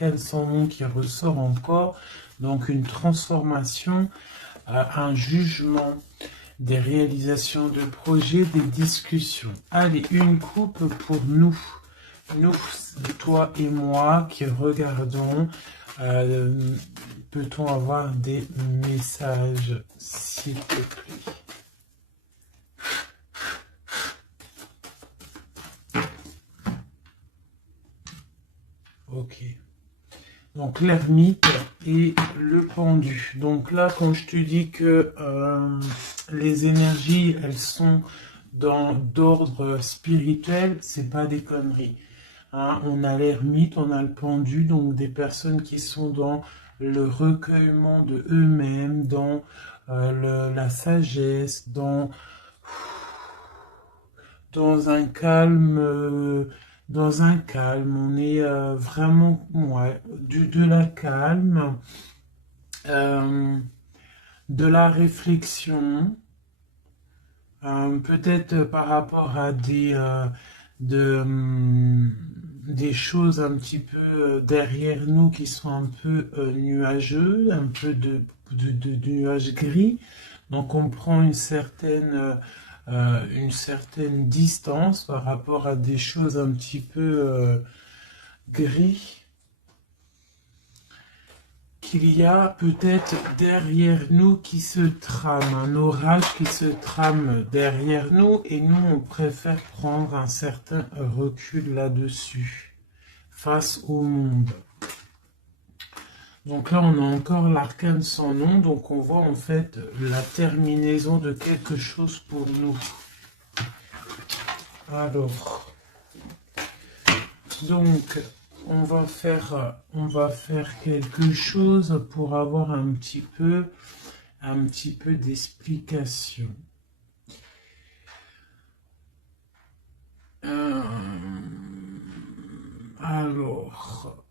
l'arcane sans nom qui ressort encore. Donc une transformation, un jugement, des réalisations de projets, des discussions. Allez, une coupe pour nous, toi et moi qui regardons. Peut-on avoir des messages, s'il te plaît? Ok. Donc l'ermite et le pendu. Donc là, quand je te dis que les énergies, elles sont d'ordre spirituel, c'est pas des conneries. Hein, on a l'ermite, on a le pendu, donc des personnes qui sont dans le recueillement de eux-mêmes, dans la sagesse, dans un calme. Dans un calme, on est vraiment, ouais, de la calme, de la réflexion, peut-être par rapport à des choses un petit peu derrière nous qui sont un peu nuageux, un peu de nuages gris. Donc on prend une certaine distance par rapport à des choses un petit peu gris qu'il y a peut-être derrière nous qui se trame, un orage qui se trame derrière nous et nous on préfère prendre un certain recul là-dessus face au monde. Donc là, on a encore l'arcane sans nom, donc on voit en fait la terminaison de quelque chose pour nous. Alors, donc, on va faire quelque chose pour avoir un petit peu d'explication. Alors...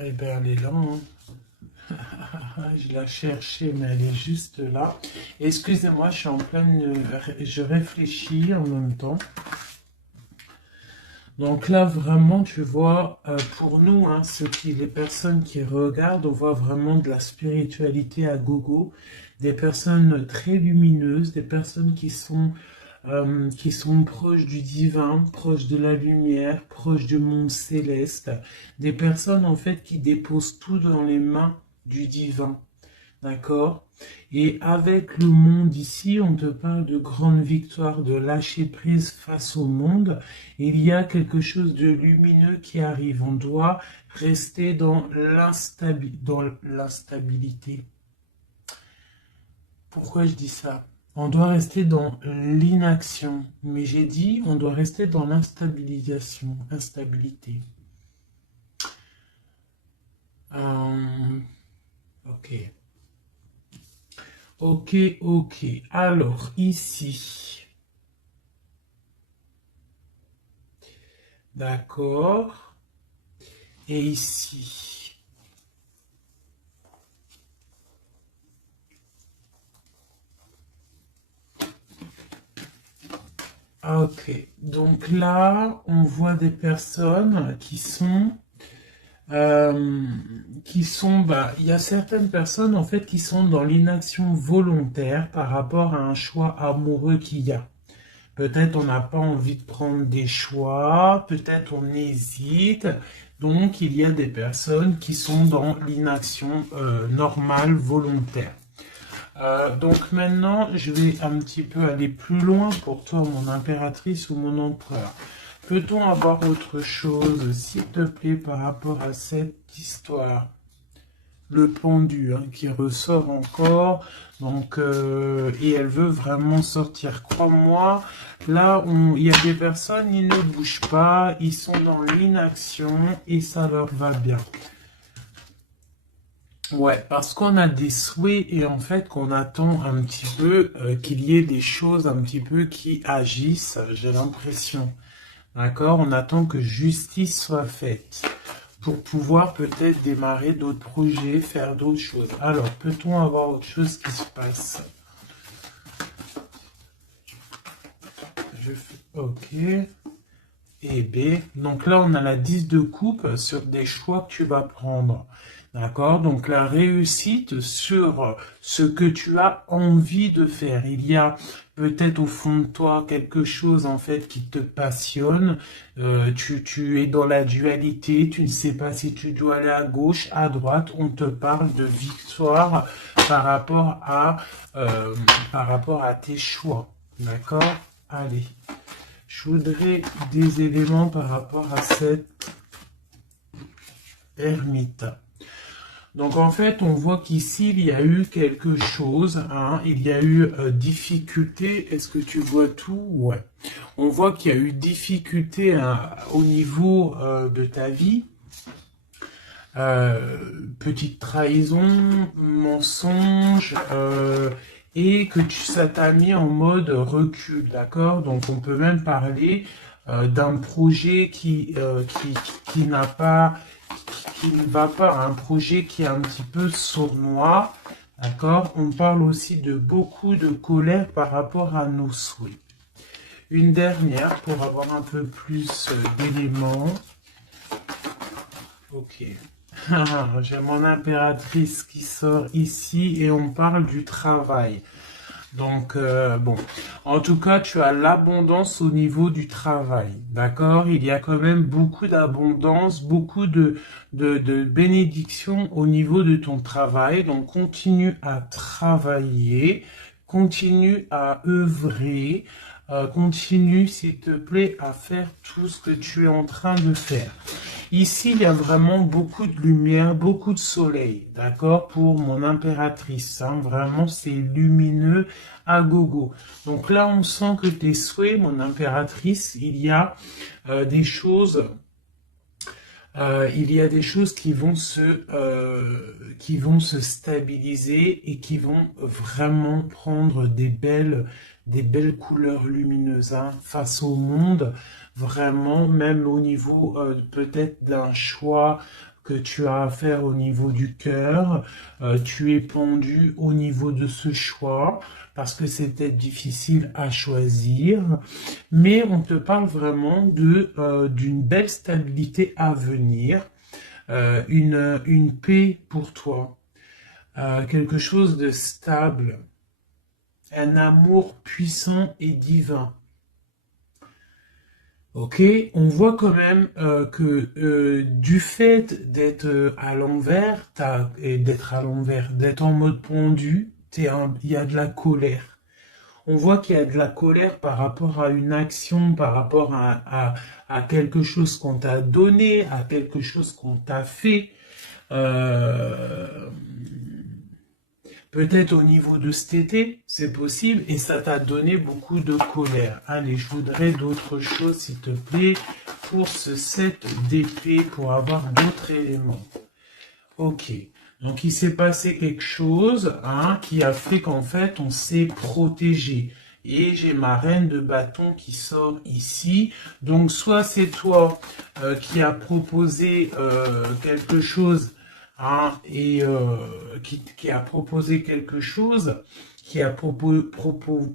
Eh bien, elle est là, hein. Je la cherchais, mais elle est juste là. Excusez-moi, je suis en pleine... Je réfléchis en même temps. Donc là, vraiment, tu vois, pour nous, hein, les personnes qui regardent, on voit vraiment de la spiritualité à gogo. Des personnes très lumineuses, des personnes qui sont proches du divin, proches de la lumière, proches du monde céleste, des personnes en fait qui déposent tout dans les mains du divin, d'accord? Et avec le monde ici, on te parle de grande victoire, de lâcher prise face au monde. Il y a quelque chose de lumineux qui arrive. On doit rester dans l'instabilité. Pourquoi je dis ça? On doit rester dans l'inaction, mais j'ai dit on doit rester dans instabilité. Ok. Ok. Alors, ici. D'accord. Et ici. Ok, donc là, on voit des personnes qui sont, il y a certaines personnes en fait qui sont dans l'inaction volontaire par rapport à un choix amoureux qu'il y a. Peut-être on n'a pas envie de prendre des choix, peut-être on hésite. Donc il y a des personnes qui sont dans l'inaction normale, volontaire. Donc maintenant, je vais un petit peu aller plus loin pour toi, mon impératrice ou mon empereur. Peut-on avoir autre chose, s'il te plaît, par rapport à cette histoire? Le pendu hein, qui ressort encore, donc et elle veut vraiment sortir. Crois-moi, là, il y a des personnes, ils ne bougent pas, ils sont dans l'inaction et ça leur va bien. Ouais, parce qu'on a des souhaits et en fait qu'on attend un petit peu qu'il y ait des choses un petit peu qui agissent, j'ai l'impression. D'accord? On attend que justice soit faite pour pouvoir peut-être démarrer d'autres projets, faire d'autres choses. Alors, peut-on avoir autre chose qui se passe? Ok. Et B. Donc là, on a la 10 de coupe sur des choix que tu vas prendre. D'accord? Donc la réussite sur ce que tu as envie de faire. Il y a peut-être au fond de toi quelque chose en fait qui te passionne. Tu es dans la dualité, tu ne sais pas si tu dois aller à gauche, à droite. On te parle de victoire par rapport à, par rapport à tes choix. D'accord? Allez. Je voudrais des éléments par rapport à cette ermite. Donc en fait, on voit qu'ici, il y a eu quelque chose, hein, il y a eu difficulté. Est-ce que tu vois tout? Ouais. On voit qu'il y a eu difficulté hein, au niveau de ta vie. Petite trahison, mensonge, et que ça t'a mis en mode recul, d'accord? Donc on peut même parler d'un projet qui n'a pas, qui ne va pas, un projet qui est un petit peu sournois, d'accord? On parle aussi de beaucoup de colère par rapport à nos souhaits. Une dernière pour avoir un peu plus d'éléments. Ok. J'ai mon impératrice qui sort ici et on parle du travail. Donc, bon, en tout cas, tu as l'abondance au niveau du travail, d'accord? Il y a quand même beaucoup d'abondance, beaucoup de bénédictions au niveau de ton travail. Donc, continue à travailler, continue à œuvrer, continue, s'il te plaît, à faire tout ce que tu es en train de faire. Ici, il y a vraiment beaucoup de lumière, beaucoup de soleil, d'accord, pour mon impératrice. Hein, vraiment, c'est lumineux à gogo. Donc là, on sent que tes souhaits, mon impératrice, il y a des choses... il y a des choses qui vont se stabiliser et qui vont vraiment prendre des belles couleurs lumineuses hein, face au monde, vraiment, même au niveau peut-être d'un choix que tu as à faire au niveau du cœur, tu es pendu au niveau de ce choix, parce que c'est peut-être difficile à choisir, mais on te parle vraiment d'une belle stabilité à venir, une paix pour toi, quelque chose de stable, un amour puissant et divin. Ok, on voit quand même que du fait d'être à l'envers, d'être en mode pendu, il y a de la colère. On voit qu'il y a de la colère par rapport à une action, par rapport à quelque chose qu'on t'a donné, à quelque chose qu'on t'a fait. Peut-être au niveau de cet été, c'est possible, et ça t'a donné beaucoup de colère. Allez, je voudrais d'autres choses, s'il te plaît, pour ce set d'épée, pour avoir d'autres éléments. Ok. Donc, il s'est passé quelque chose hein, qui a fait qu'en fait, on s'est protégé. Et j'ai ma reine de bâton qui sort ici. Donc, soit c'est toi qui as proposé quelque chose hein, et qui a proposé quelque chose, qui a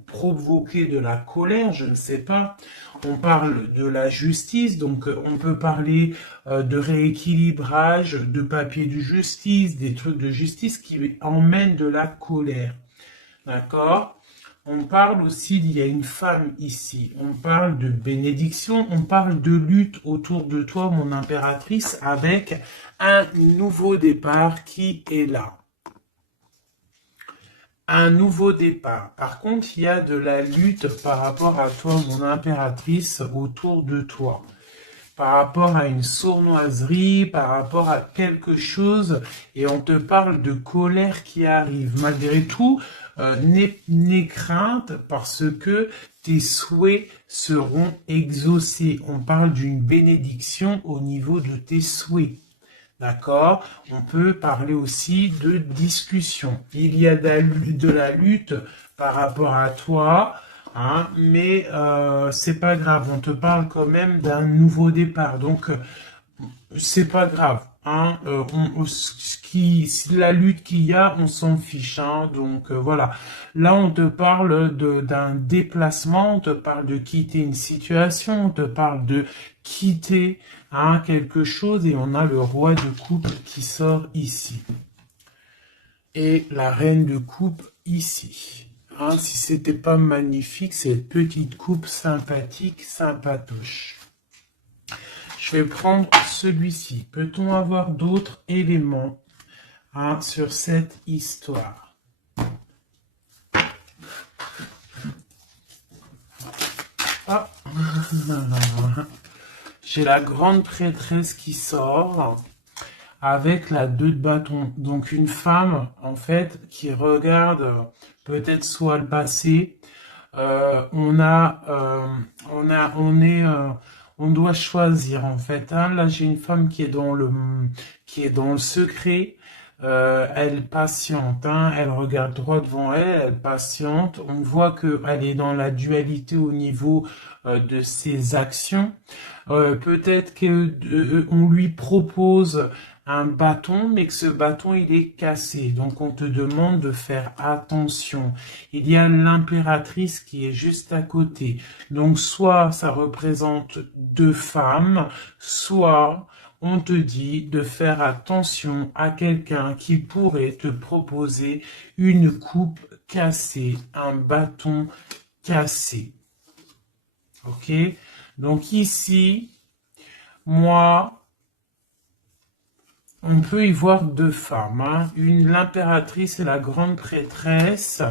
provoqué de la colère, je ne sais pas. On parle de la justice, donc on peut parler de rééquilibrage, de papier de justice, des trucs de justice qui emmènent de la colère. D'accord? On parle aussi, il y a une femme ici, on parle de bénédiction, on parle de lutte autour de toi, mon impératrice, avec un nouveau départ qui est là. Un nouveau départ. Par contre, il y a de la lutte par rapport à toi, mon impératrice, autour de toi. Par rapport à une sournoiserie, par rapport à quelque chose, et on te parle de colère qui arrive. Malgré tout, n'aie crainte parce que tes souhaits seront exaucés. On parle d'une bénédiction au niveau de tes souhaits. D'accord? On peut parler aussi de discussion. Il y a de la lutte par rapport à toi, hein, mais c'est pas grave. On te parle quand même d'un nouveau départ. Donc, c'est pas grave. Hein, la lutte qu'il y a, on s'en fiche. Hein, donc voilà. Là, on te parle d'un déplacement, on te parle de quitter une situation, on te parle de quitter quelque chose, et on a le roi de coupe qui sort ici. Et la reine de coupe ici. Hein, si c'était pas magnifique, cette petite coupe sympathique, sympatoche. Je vais prendre celui-ci. Peut-on avoir d'autres éléments sur cette histoire? Ah. J'ai la grande prêtresse qui sort avec la 2 de bâton. Donc une femme, en fait, qui regarde peut-être soit le passé. On doit choisir, en fait. Hein. Là, j'ai une femme qui est dans le secret. Elle patiente, hein. Elle regarde droit devant elle, elle patiente. On voit qu'elle est dans la dualité au niveau de ses actions. Peut-être qu'on lui propose un bâton, mais que ce bâton, il est cassé. Donc, on te demande de faire attention. Il y a l'impératrice qui est juste à côté. Donc, soit ça représente 2 femmes, soit on te dit de faire attention à quelqu'un qui pourrait te proposer une coupe cassée, un bâton cassé. Ok? Donc ici, moi, on peut y voir 2 femmes, hein. L'impératrice et la grande prêtresse.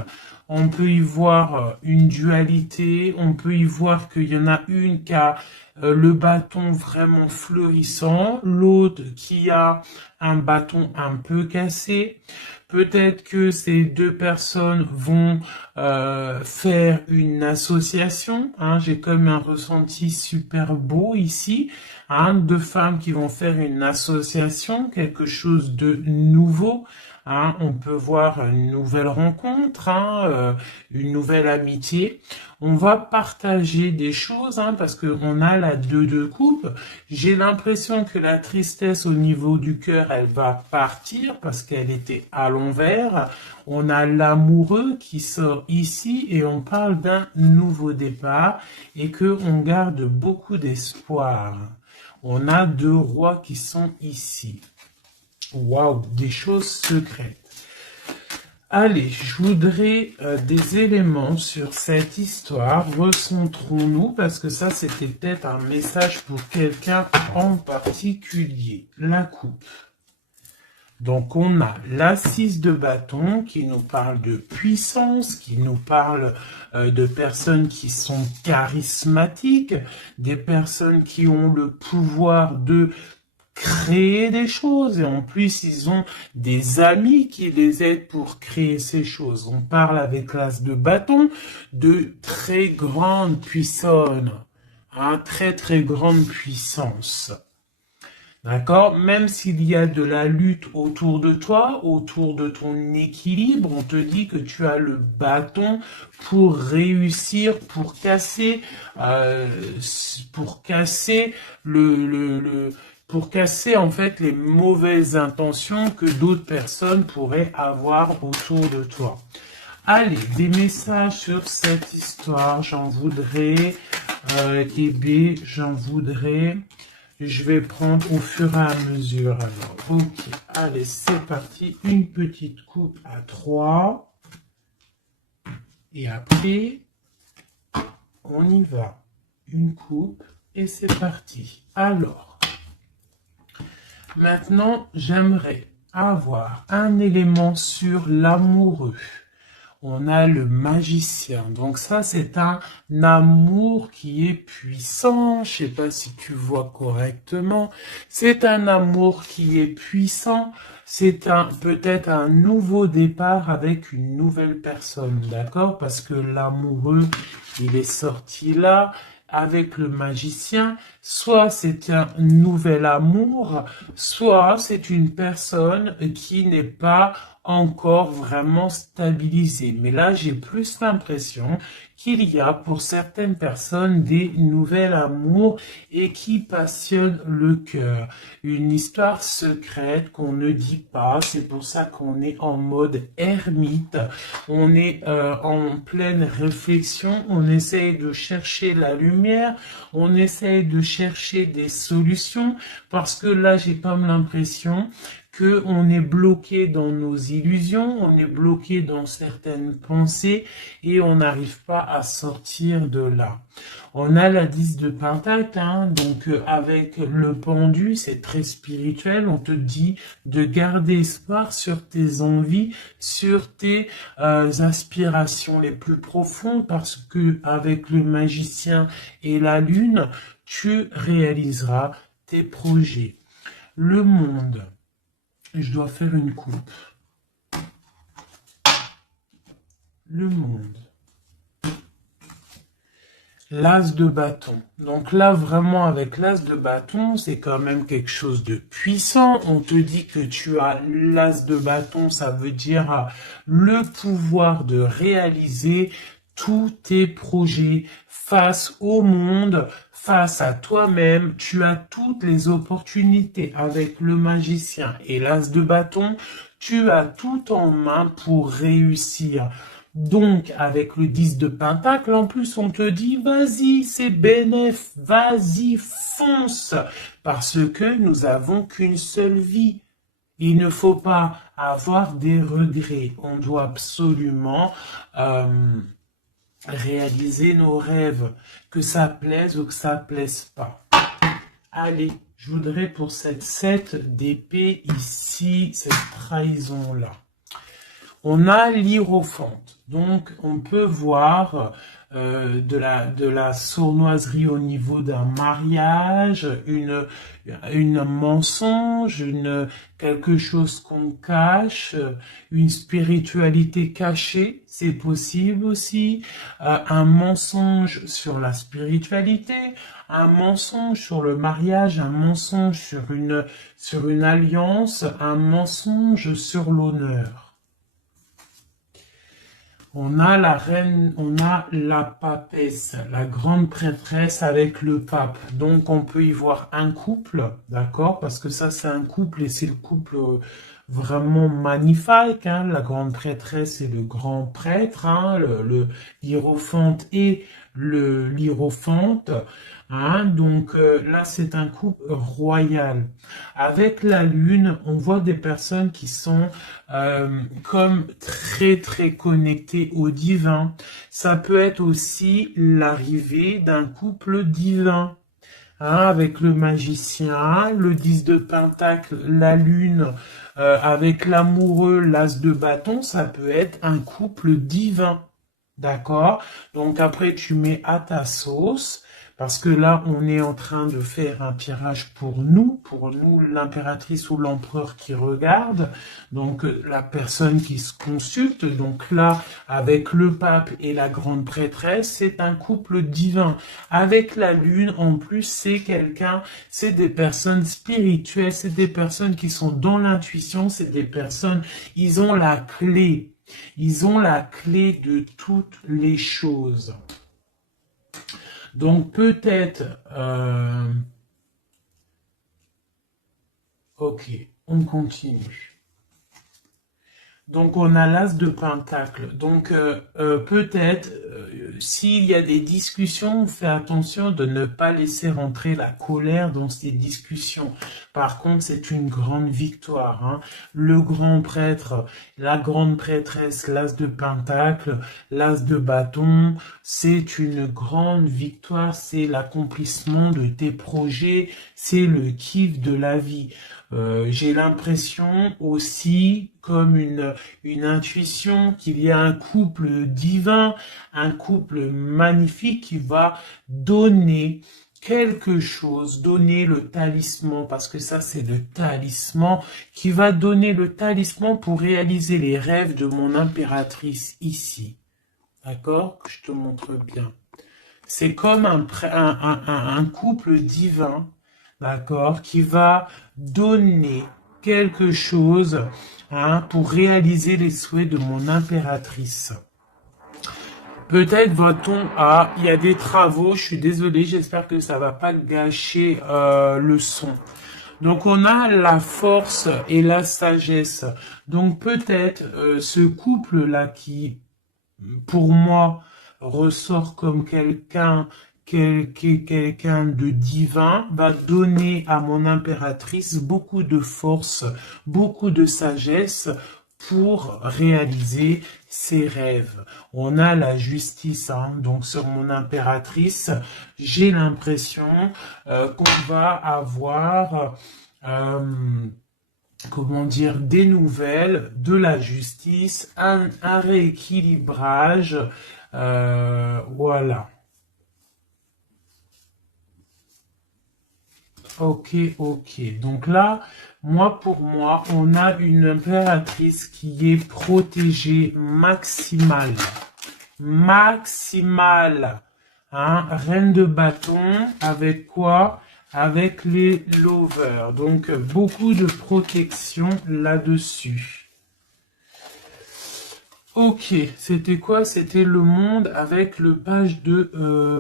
On peut y voir une dualité. On peut y voir qu'il y en a une qui a le bâton vraiment fleurissant, l'autre qui a un bâton un peu cassé. Peut-être que ces 2 personnes vont faire une association. Hein. J'ai comme un ressenti super beau ici. Hein, 2 femmes qui vont faire une association, quelque chose de nouveau. Hein. On peut voir une nouvelle rencontre, une nouvelle amitié. On va partager des choses, parce qu'on a la 2 de coupe. J'ai l'impression que la tristesse au niveau du cœur, elle va partir parce qu'elle était à l'envers. On a l'amoureux qui sort ici et on parle d'un nouveau départ et qu'on garde beaucoup d'espoir. On a 2 rois qui sont ici. Waouh, des choses secrètes. Allez, je voudrais des éléments sur cette histoire. Recentrons-nous, parce que ça, c'était peut-être un message pour quelqu'un en particulier. La coupe. Donc, on a la 6 de bâton qui nous parle de puissance, qui nous parle de personnes qui sont charismatiques, des personnes qui ont le pouvoir de créer des choses, et en plus ils ont des amis qui les aident pour créer ces choses. On parle avec l'as de bâton de très grande puissance, très très grande puissance. D'accord? Même s'il y a de la lutte autour de toi, autour de ton équilibre, on te dit que tu as le bâton pour réussir, pour casser pour casser en fait les mauvaises intentions que d'autres personnes pourraient avoir autour de toi. Allez, des messages sur cette histoire, j'en voudrais, Kébé, j'en voudrais. Je vais prendre au fur et à mesure. Alors, ok, allez, c'est parti. Une petite coupe à 3. Et après, on y va. Une coupe et c'est parti. Alors, maintenant, j'aimerais avoir un élément sur l'amoureux. On a le magicien. Donc ça, c'est un amour qui est puissant. Je sais pas si tu vois correctement. C'est un amour qui est puissant. C'est peut-être un nouveau départ avec une nouvelle personne. D'accord? Parce que l'amoureux, il est sorti là. Avec le magicien, soit c'est un nouvel amour, soit c'est une personne qui n'est pas encore vraiment stabilisé. Mais là, j'ai plus l'impression qu'il y a pour certaines personnes des nouvelles amours et qui passionnent le cœur. Une histoire secrète qu'on ne dit pas, c'est pour ça qu'on est en mode ermite, on est en pleine réflexion, on essaye de chercher la lumière, on essaye de chercher des solutions, parce que là j'ai comme l'impression que on est bloqué dans nos illusions, on est bloqué dans certaines pensées et on n'arrive pas à sortir de là. On a la 10 de Pentacle, hein, donc avec le pendu, c'est très spirituel, on te dit de garder espoir sur tes envies, sur tes aspirations les plus profondes, parce que avec le magicien et la lune, tu réaliseras tes projets. Le monde. Je dois faire une coupe. Le monde. L'as de bâton. Donc là, vraiment, avec l'as de bâton, c'est quand même quelque chose de puissant. On te dit que tu as l'as de bâton, ça veut dire le pouvoir de réaliser tous tes projets face au monde, face à toi-même. Tu as toutes les opportunités avec le magicien et l'as de bâton. Tu as tout en main pour réussir. Donc, avec le 10 de Pentacle, en plus, on te dit, vas-y, c'est bénéf, vas-y, fonce, parce que nous avons qu'une seule vie. Il ne faut pas avoir des regrets. On doit absolument réaliser nos rêves, que ça plaise ou que ça plaise pas. Allez, je voudrais pour cette 7 d'épée ici, cette trahison-là. On a l'hiérophante, donc on peut voir de la sournoiserie au niveau d'un mariage, une mensonge, quelque chose qu'on cache, une spiritualité cachée, c'est possible aussi, un mensonge sur la spiritualité, un mensonge sur le mariage, un mensonge sur une alliance, un mensonge sur l'honneur. On a la reine, on a la papesse, la grande prêtresse avec le pape. Donc on peut y voir un couple, d'accord? Parce que ça c'est un couple et c'est le couple vraiment magnifique, hein? La grande prêtresse et le grand prêtre, hein? Le hiérophante et l'hiérophante. Hein, donc là, c'est un couple royal. Avec la lune, on voit des personnes qui sont comme très très connectées au divin. Ça peut être aussi l'arrivée d'un couple divin. Hein, avec le magicien, le 10 de Pentacle, la lune, avec l'amoureux, l'as de bâton, ça peut être un couple divin. D'accord? Donc après, tu mets à ta sauce. Parce que là, on est en train de faire un tirage pour nous l'impératrice ou l'empereur qui regarde, donc la personne qui se consulte. Donc là, avec le pape et la grande prêtresse, c'est un couple divin. Avec la lune, en plus, c'est des personnes spirituelles, c'est des personnes qui sont dans l'intuition, c'est des personnes, ils ont la clé. Ils ont la clé de toutes les choses. Donc peut-être, ok, on continue. Donc on a l'as de Pentacle. Donc peut-être, s'il y a des discussions, fais attention de ne pas laisser rentrer la colère dans ces discussions. Par contre, c'est une grande victoire. Hein. Le grand prêtre, la grande prêtresse, l'as de Pentacle, l'as de bâton, c'est une grande victoire. C'est l'accomplissement de tes projets, c'est le kiff de la vie. J'ai l'impression aussi, comme une intuition, qu'il y a un couple divin, un couple magnifique qui va donner quelque chose, donner le talisman, parce que ça c'est le talisman, qui va donner le talisman pour réaliser les rêves de mon impératrice ici. D'accord? Je te montre bien. C'est comme un couple divin, d'accord, qui va donner quelque chose hein, pour réaliser les souhaits de mon impératrice. Peut-être va-t-on il y a des travaux, je suis désolé, j'espère que ça va pas gâcher le son. Donc on a la force et la sagesse. Donc peut-être ce couple-là qui, pour moi, ressort comme quelqu'un de divin, va donner à mon impératrice beaucoup de force, beaucoup de sagesse pour réaliser ses rêves. On a la justice, hein, donc sur mon impératrice, j'ai l'impression qu'on va avoir comment dire, des nouvelles, de la justice, un rééquilibrage, voilà. Ok, ok. Donc là, pour moi, on a une impératrice qui est protégée maximale. Maximale. Hein? Reine de bâton, avec quoi? Avec les lovers. Donc, beaucoup de protection là-dessus. Ok, c'était quoi? C'était le monde avec le page de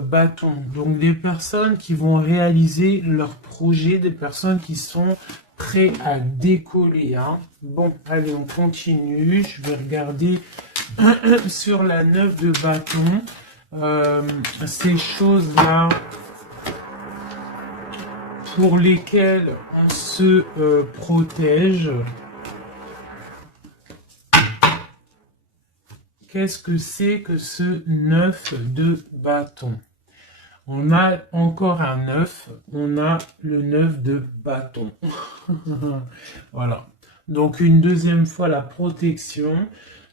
bâton. Donc des personnes qui vont réaliser leur projet, des personnes qui sont prêts à décoller. Hein. Bon, allez, on continue. Je vais regarder sur la 9 de bâton. Ces choses-là pour lesquelles on se protège. Qu'est-ce que c'est que ce 9 de bâton? On a encore un 9, on a le 9 de bâton. Voilà. Donc une deuxième fois la protection.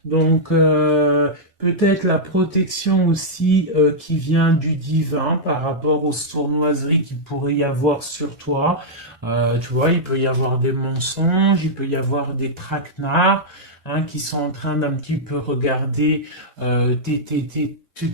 Donc peut-être la protection aussi qui vient du divin par rapport aux sournoiseries qu'il pourrait y avoir sur toi. Tu vois, il peut y avoir des mensonges, il peut y avoir des traquenards hein, qui sont en train d'un petit peu regarder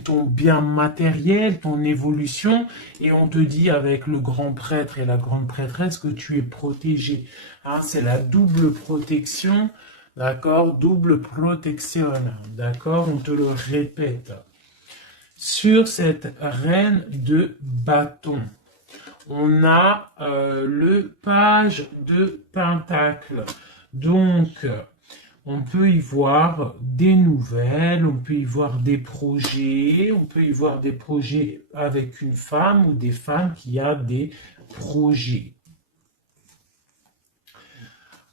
ton bien matériel, ton évolution, et on te dit avec le grand prêtre et la grande prêtresse que tu es protégé. Hein, c'est la double protection. D'accord? Double protection. D'accord? On te le répète. Sur cette reine de bâton, on a le page de pentacle. Donc, on peut y voir des nouvelles, on peut y voir des projets, on peut y voir des projets avec une femme ou des femmes qui a des projets.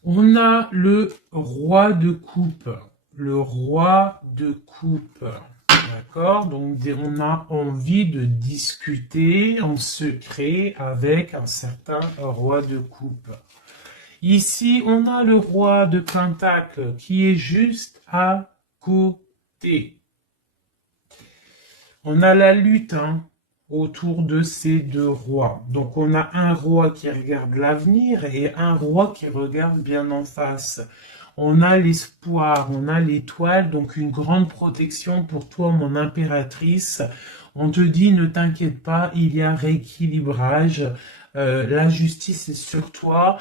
On a le roi de coupe. Le roi de coupe. D'accord? Donc, on a envie de discuter en secret avec un certain roi de coupe. Ici, on a le roi de pentacle qui est juste à côté. On a la lutte, hein, autour de ces deux rois. Donc on a un roi qui regarde l'avenir et un roi qui regarde bien en face. On a l'espoir, on a l'étoile, donc une grande protection pour toi, mon impératrice. On te dit, ne t'inquiète pas, il y a rééquilibrage. La justice est sur toi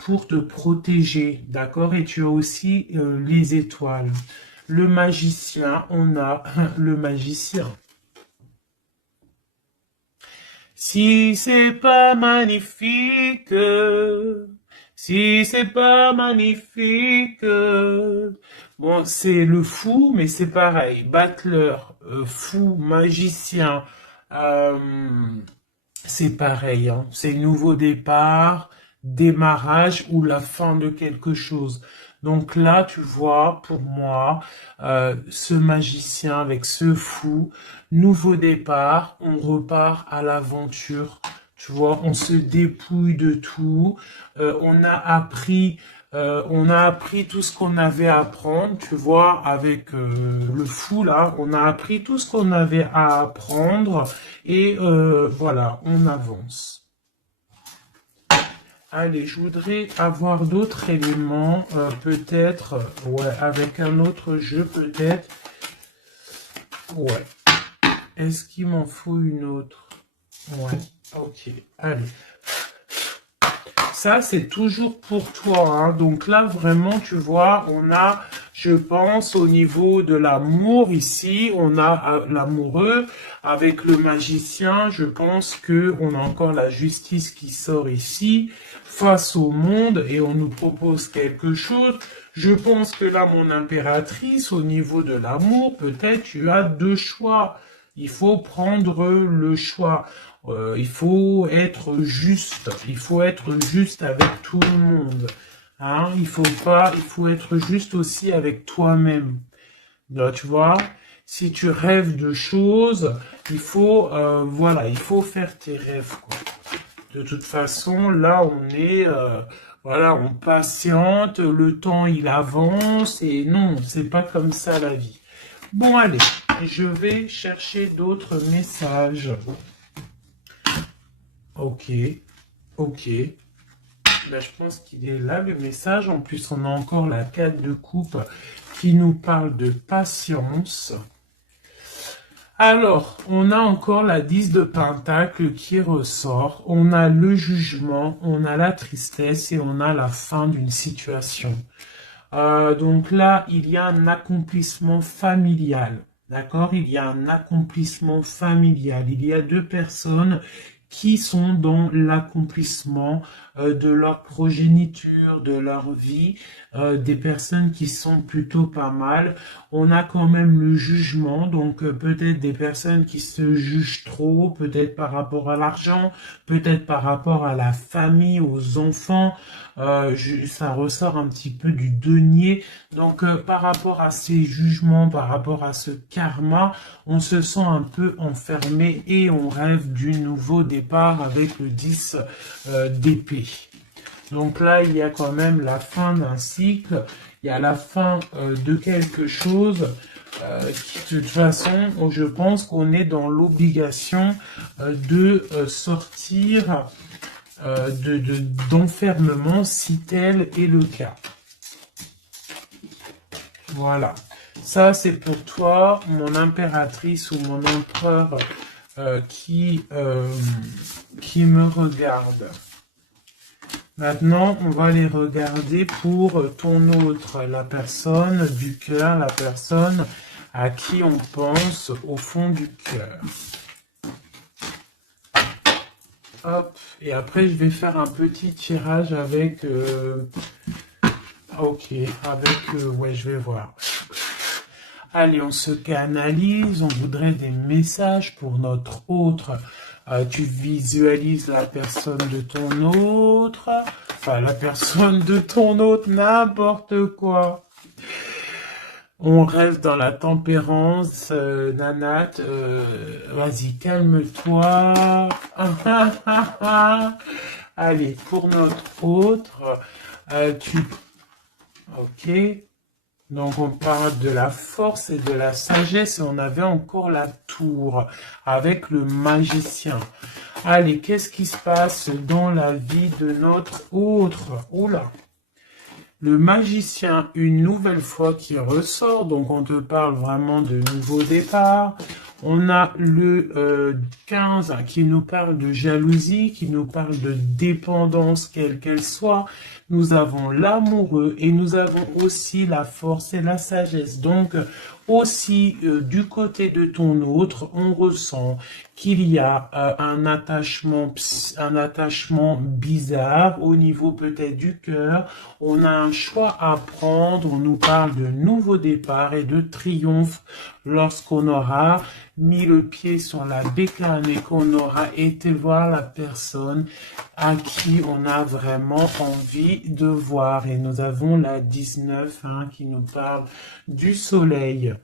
pour te protéger, d'accord? Et tu as aussi les étoiles. Le magicien, on a le magicien. Si c'est pas magnifique, si c'est pas magnifique, bon, c'est le fou, mais c'est pareil. Battleur, fou, magicien, c'est pareil. Hein. C'est nouveau départ, démarrage ou la fin de quelque chose. Donc là, tu vois, pour moi, ce magicien avec ce fou, nouveau départ, on repart à l'aventure. Tu vois, on se dépouille de tout. On a appris tout ce qu'on avait à apprendre. Tu vois, avec le fou là, on a appris tout ce qu'on avait à apprendre et voilà, on avance. Allez, je voudrais avoir d'autres éléments, peut-être, ouais, avec un autre jeu, peut-être. Ouais. Est-ce qu'il m'en faut une autre? Ouais, ok, allez. ça, c'est toujours pour toi, hein. Donc là, vraiment, tu vois, on a, je pense, au niveau de l'amour ici, on a l'amoureux avec le magicien. Je pense que on a encore la justice qui sort ici face au monde et on nous propose quelque chose. Je pense que là, mon impératrice, au niveau de l'amour, peut-être tu as deux choix. Il faut prendre le choix. Il faut être juste. Il faut être juste avec tout le monde. Hein? Il faut être juste aussi avec toi-même. Là, tu vois, si tu rêves de choses, il faut, voilà, il faut faire tes rêves, quoi. De toute façon, là, voilà, on patiente, le temps, il avance, et non, c'est pas comme ça la vie. Bon, allez, je vais chercher d'autres messages. Ok, ok. Là, je pense qu'il est là, le message. En plus, on a encore la 4 de coupe qui nous parle de patience. Alors, on a encore la 10 de pentacle qui ressort. On a le jugement, on a la tristesse et on a la fin d'une situation. Donc là, il y a un accomplissement familial. D'accord? Il y a un accomplissement familial. Il y a deux personnes qui sont dans l'accomplissement de leur progéniture, de leur vie, des personnes qui sont plutôt pas mal. On a quand même le jugement, donc peut-être des personnes qui se jugent trop, peut-être par rapport à l'argent, peut-être par rapport à la famille, aux enfants. Ça ressort un petit peu du denier. Donc par rapport à ces jugements, par rapport à ce karma, on se sent un peu enfermé et on rêve du nouveau départ avec le 10 d'épée. Donc là, il y a quand même la fin d'un cycle, il y a la fin de quelque chose qui, de toute façon, je pense qu'on est dans l'obligation de sortir d'enfermement si tel est le cas. Voilà. Ça, c'est pour toi, mon impératrice ou mon empereur qui me regarde. Maintenant, on va les regarder pour ton autre, la personne du cœur, la personne à qui on pense au fond du cœur. Hop, et après je vais faire un petit tirage avec... ok, avec... ouais, je vais voir. Allez, on se canalise, on voudrait des messages pour notre autre. Tu visualises la personne de ton autre, enfin la personne de ton autre, n'importe quoi. On reste dans la tempérance, Nanat, vas-y, calme-toi. Allez, pour notre autre, ok. Donc on parle de la force et de la sagesse et on avait encore la tour avec le magicien. Allez, qu'est-ce qui se passe dans la vie de notre autre? Oula! Le magicien, une nouvelle fois qui ressort, donc on te parle vraiment de nouveau départ. On a le 15 qui nous parle de jalousie, qui nous parle de dépendance, quelle qu'elle soit. Nous avons l'amoureux et nous avons aussi la force et la sagesse. Donc, aussi, du côté de ton autre, on ressent qu'il y a un attachement bizarre au niveau peut-être du cœur. On a un choix à prendre. On nous parle de nouveau départ et de triomphe lorsqu'on aura mis le pied sur la bécane et qu'on aura été voir la personne à qui on a vraiment envie de voir. Et nous avons la 19 qui nous parle du soleil,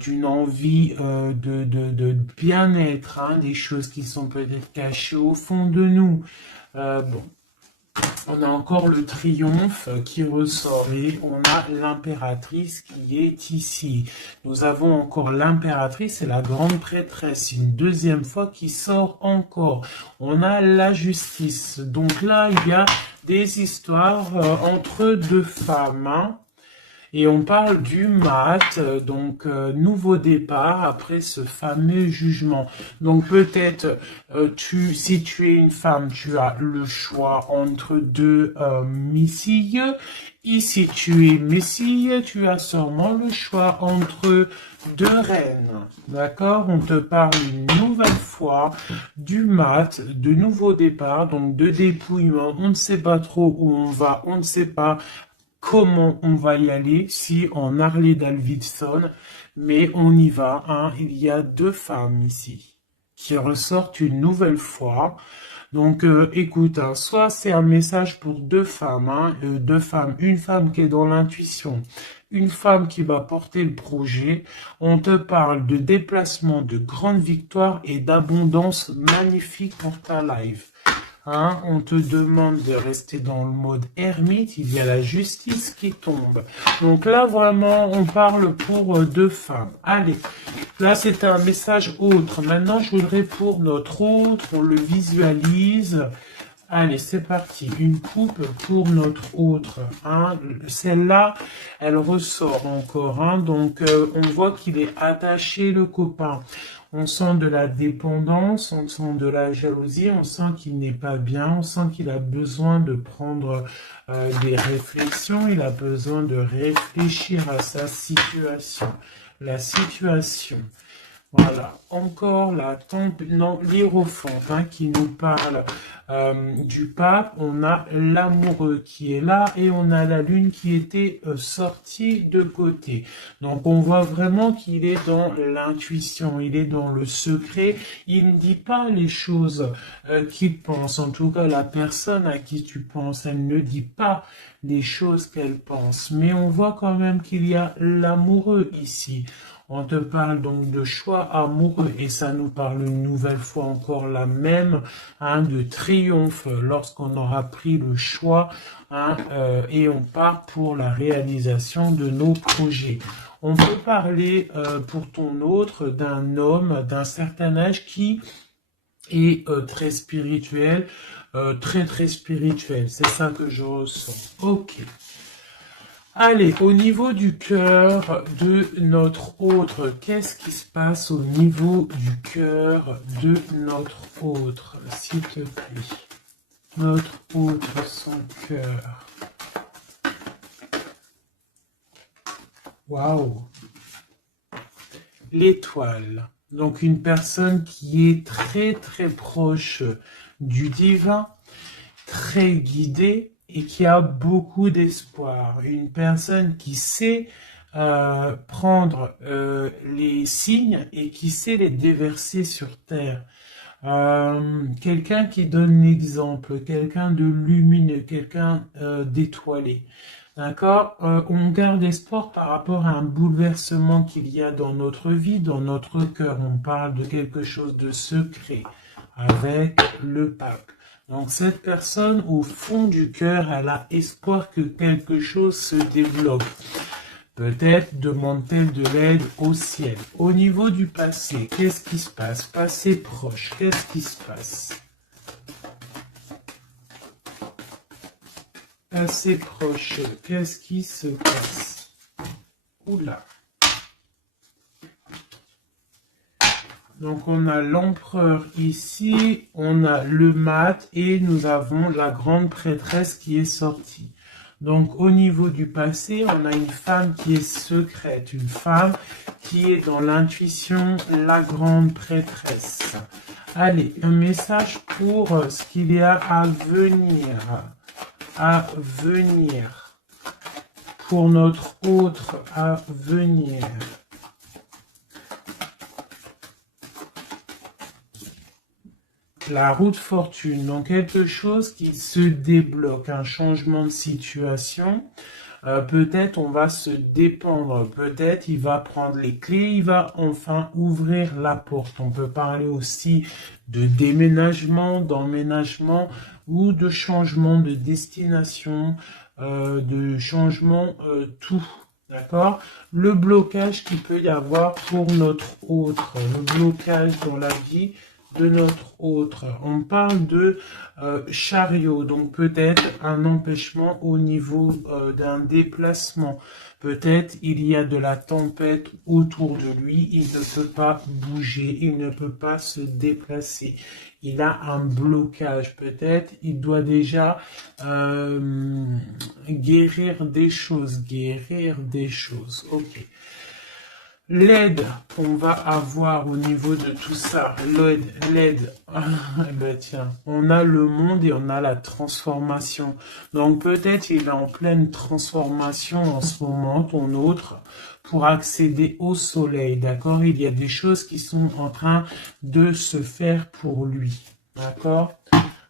d'une envie de bien-être, des choses qui sont peut-être cachées au fond de nous. Bon. On a encore le triomphe qui ressort et on a l'impératrice qui est ici. Nous avons encore l'impératrice et la grande prêtresse, une deuxième fois qui sort encore. On a la justice. Donc là, il y a des histoires entre deux femmes. Et on parle du mat, donc nouveau départ après ce fameux jugement. Donc peut-être, si tu es une femme, tu as le choix entre deux missiles. Ici, tu es Messie, tu as sûrement le choix entre deux reines. D'accord? On te parle une nouvelle fois du mat, de nouveau départ, donc de dépouillement. On ne sait pas trop où on va, on ne sait pas comment on va y aller, si en Harley Davidson, mais on y va. Hein. Il y a deux femmes ici qui ressortent une nouvelle fois. Donc, écoute, hein, soit c'est un message pour deux femmes, hein, une femme qui est dans l'intuition, une femme qui va porter le projet. On te parle de déplacement, de grandes victoires et d'abondance magnifique pour ta life. Hein, on te demande de rester dans le mode ermite, il y a la justice qui tombe. Donc là, vraiment, on parle pour deux femmes. Allez, là, c'est un message autre. Maintenant, je voudrais pour notre autre, on le visualise. Allez, c'est parti. Une coupe pour notre autre. Hein. Celle-là, elle ressort encore. Hein. Donc, on voit qu'il est attaché, le copain. On sent de la dépendance, on sent de la jalousie, on sent qu'il n'est pas bien, on sent qu'il a besoin de prendre des réflexions, il a besoin de réfléchir à sa situation. La situation. Voilà, encore la l'hiérophante hein, qui nous parle du pape. On a l'amoureux qui est là et on a la lune qui était sortie de côté. Donc on voit vraiment qu'il est dans l'intuition, il est dans le secret. Il ne dit pas les choses qu'il pense. En tout cas, la personne à qui tu penses, elle ne dit pas les choses qu'elle pense. Mais on voit quand même qu'il y a l'amoureux ici. On te parle donc de choix amoureux et ça nous parle une nouvelle fois encore la même, hein, de triomphe lorsqu'on aura pris le choix hein, et on part pour la réalisation de nos projets. On peut parler pour ton autre d'un homme d'un certain âge qui est très spirituel, très spirituel. C'est ça que je ressens. Ok. Allez, au niveau du cœur de notre autre, qu'est-ce qui se passe au niveau du cœur de notre autre, s'il te plaît? Notre autre, son cœur. Waouh! L'étoile. Donc une personne qui est très proche du divin, très guidée, et qui a beaucoup d'espoir. Une personne qui sait prendre les signes et qui sait les déverser sur terre. Quelqu'un qui donne l'exemple, quelqu'un de lumineux, quelqu'un d'étoilé. D'accord? On garde espoir par rapport à un bouleversement qu'il y a dans notre vie, dans notre cœur. On parle de quelque chose de secret avec le pape. Donc cette personne, au fond du cœur, elle a espoir que quelque chose se développe. Peut-être demande-t-elle de l'aide au ciel. Au niveau du passé, qu'est-ce qui se passe? Passé proche, qu'est-ce qui se passe? Passé proche, qu'est-ce qui se passe? Oula. Donc on a l'empereur ici, on a le mat et nous avons la grande prêtresse qui est sortie. Donc au niveau du passé, on a une femme qui est secrète, une femme qui est dans l'intuition, la grande prêtresse. Allez, un message pour ce qu'il y a à venir. Pour notre autre à venir. La roue de fortune, donc quelque chose qui se débloque, un changement de situation. Peut-être on va se dépendre, peut-être il va prendre les clés, il va enfin ouvrir la porte. On peut parler aussi de déménagement, d'emménagement ou de changement de destination, de changement tout. D'accord? Le blocage qu'il peut y avoir pour notre autre, le blocage dans la vie de notre autre, on parle de chariot, donc peut-être un empêchement au niveau d'un déplacement. Peut-être il y a de la tempête autour de lui, il ne peut pas bouger, il ne peut pas se déplacer. Il a un blocage, peut-être il doit déjà guérir des choses, ok. L'aide qu'on va avoir au niveau de tout ça, l'aide, eh ben tiens, on a le monde et on a la transformation. Donc peut-être il est en pleine transformation en ce moment, ton autre, pour accéder au soleil, d'accord? Il y a des choses qui sont en train de se faire pour lui, d'accord?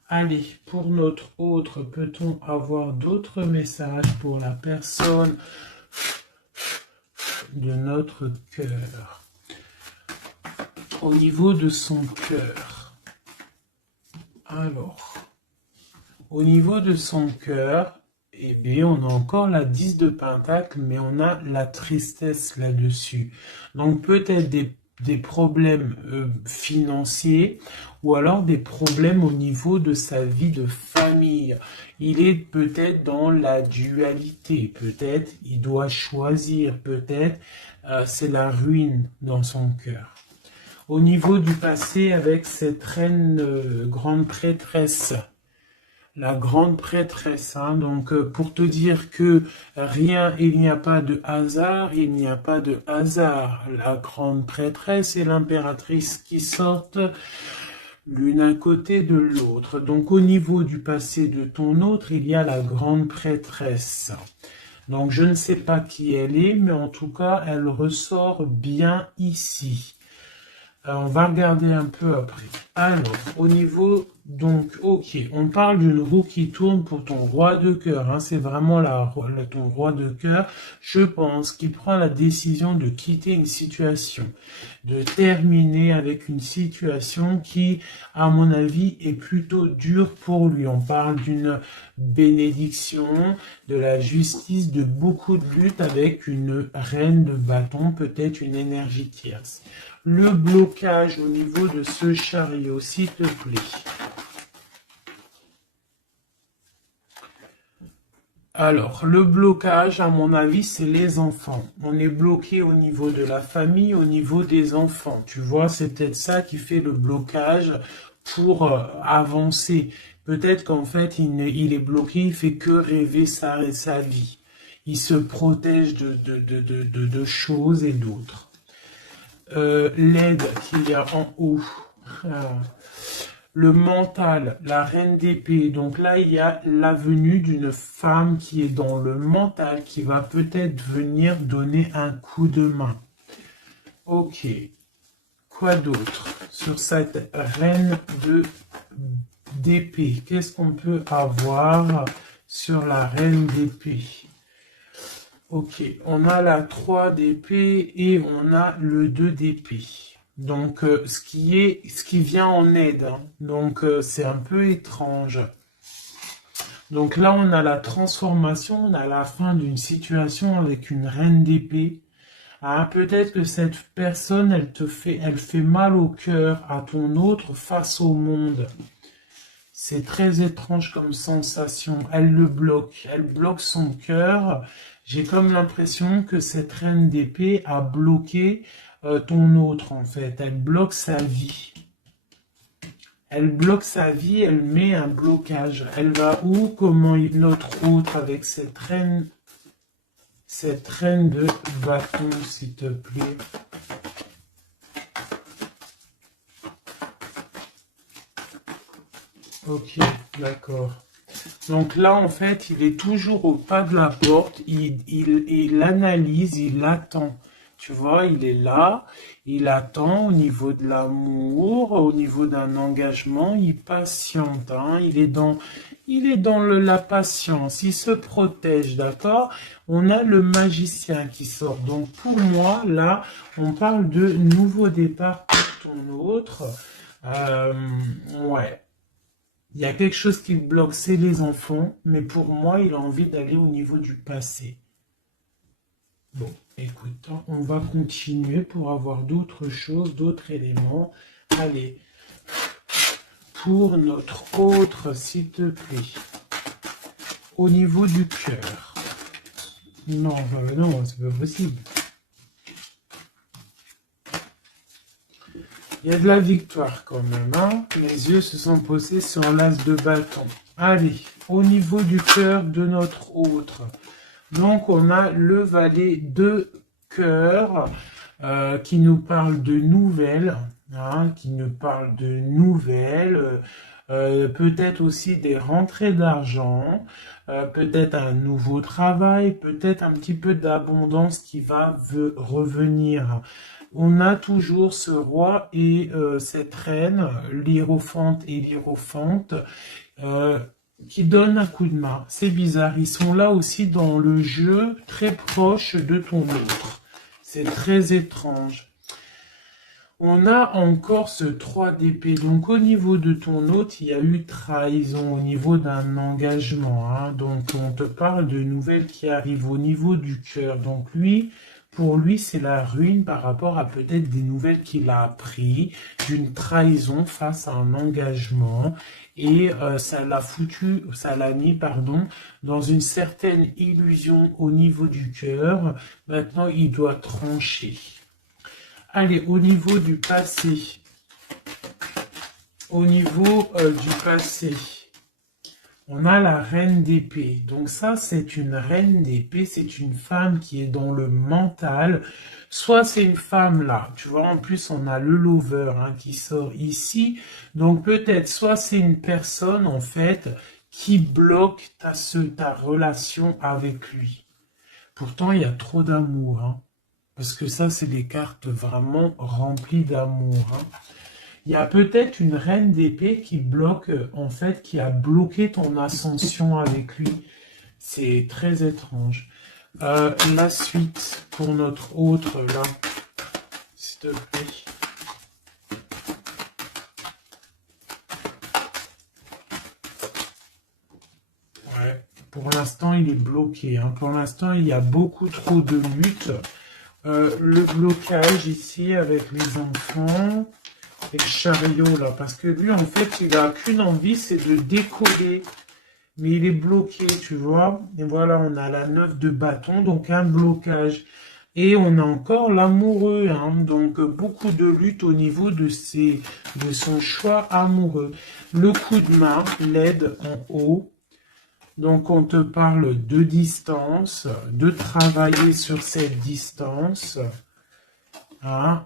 Allez, pour notre autre, peut-on avoir d'autres messages pour la personne de notre cœur, au niveau de son cœur? Alors, au niveau de son cœur, eh bien, on a encore la 10 de Pentacle, mais on a la tristesse là-dessus. Donc, peut-être des problèmes financiers ou alors des problèmes au niveau de sa vie de famille. Il est peut-être dans la dualité, peut-être il doit choisir, peut-être c'est la ruine dans son cœur. Au niveau du passé, avec cette reine grande prêtresse, la grande prêtresse, hein, donc pour te dire que rien, il n'y a pas de hasard, il n'y a pas de hasard. La grande prêtresse et l'impératrice qui sortent l'une à côté de l'autre. Donc au niveau du passé de ton autre, il y a la grande prêtresse. Donc je ne sais pas qui elle est, mais en tout cas, elle ressort bien ici. On va regarder un peu après. Alors, au niveau, donc, ok, on parle d'une roue qui tourne pour ton roi de cœur. Hein, c'est vraiment ton roi de cœur. Je pense qu'il prend la décision de quitter une situation, de terminer avec une situation qui, à mon avis, est plutôt dure pour lui. On parle d'une bénédiction, de la justice, de beaucoup de luttes avec une reine de bâton, peut-être une énergie tierce. Le blocage au niveau de ce chariot, s'il te plaît. Alors, le blocage, à mon avis, c'est les enfants. On est bloqué au niveau de la famille, au niveau des enfants. Tu vois, c'est peut-être ça qui fait le blocage pour avancer. Peut-être qu'en fait, il est bloqué, il fait que rêver sa vie. Il se protège de choses et d'autres. L'aide qu'il y a en haut, le mental, la reine d'épée. Donc là, il y a la venue d'une femme qui est dans le mental, qui va peut-être venir donner un coup de main. Ok. Quoi d'autre sur cette reine d'épée? Qu'est-ce qu'on peut avoir sur la reine d'épée? Ok, on a la 3 d'épée et on a le 2 d'épée. Donc, ce qui vient en aide. Hein. Donc, c'est un peu étrange. Donc là, on a la transformation, on a la fin d'une situation avec une reine d'épée. Ah, peut-être que cette personne, elle fait mal au cœur à ton autre face au monde. C'est très étrange comme sensation. Elle bloque son cœur. J'ai comme l'impression que cette reine d'épée a bloqué ton autre en fait. Elle bloque sa vie. Elle bloque sa vie, elle met un blocage. Elle va où? Comment notre autre avec cette reine de bâton, s'il te plaît. Ok, d'accord. Donc là, en fait, il est toujours au pas de la porte, il analyse, il attend. Tu vois, il est là, il attend au niveau de l'amour, au niveau d'un engagement, il patiente, hein, il est dans la patience, il se protège, d'accord? On a le magicien qui sort. Donc pour moi, là, on parle de nouveau départ pour ton autre. Ouais. Il y a quelque chose qui le bloque, c'est les enfants, mais pour moi, il a envie d'aller au niveau du passé. Bon, écoute, on va continuer pour avoir d'autres choses, d'autres éléments. Allez, pour notre autre, s'il te plaît. Au niveau du cœur. Non, non, c'est pas possible. Il y a de la victoire quand même, hein. Les yeux se sont posés sur l'as de bâton. Allez, au niveau du cœur de notre autre. Donc, on a le valet de cœur qui nous parle de nouvelles, hein, peut-être aussi des rentrées d'argent, peut-être un nouveau travail, peut-être un petit peu d'abondance qui va revenir. On a toujours ce roi et cette reine, l'hiérophante et l'hiérophante, qui donnent un coup de main. C'est bizarre, ils sont là aussi dans le jeu, très proche de ton autre. C'est très étrange. On a encore ce 3 d'épée. Donc au niveau de ton hôte, il y a eu trahison au niveau d'un engagement, hein. Donc on te parle de nouvelles qui arrivent au niveau du cœur. Donc lui, pour lui, c'est la ruine par rapport à peut-être des nouvelles qu'il a appris, d'une trahison face à un engagement. Et ça l'a mis, dans une certaine illusion au niveau du cœur. Maintenant, il doit trancher. Allez, au niveau du passé. Au niveau du passé, on a la reine d'épée. Donc ça, c'est une reine d'épée, c'est une femme qui est dans le mental. Soit c'est une femme là, tu vois, en plus on a le lover, hein, qui sort ici. Donc peut-être, soit c'est une personne en fait qui bloque ta relation avec lui. Pourtant, il y a trop d'amour, hein. Parce que ça, c'est des cartes vraiment remplies d'amour, hein. Il y a peut-être une reine d'épée qui bloque, en fait, qui a bloqué ton ascension avec lui. C'est très étrange. La suite pour notre autre, là, s'il te plaît. Ouais. Pour l'instant, il est bloqué, hein. Pour l'instant, il y a beaucoup trop de luttes. Le blocage ici avec les enfants. Et le chariot là, parce que lui en fait il a qu'une envie, c'est de décoller, mais il est bloqué, tu vois. Et voilà, on a la 9 de bâton, donc un blocage, et on a encore l'amoureux, hein, donc beaucoup de lutte au niveau de son choix amoureux. Le coup de main, l'aide en haut, donc on te parle de distance, de travailler sur cette distance. Hein,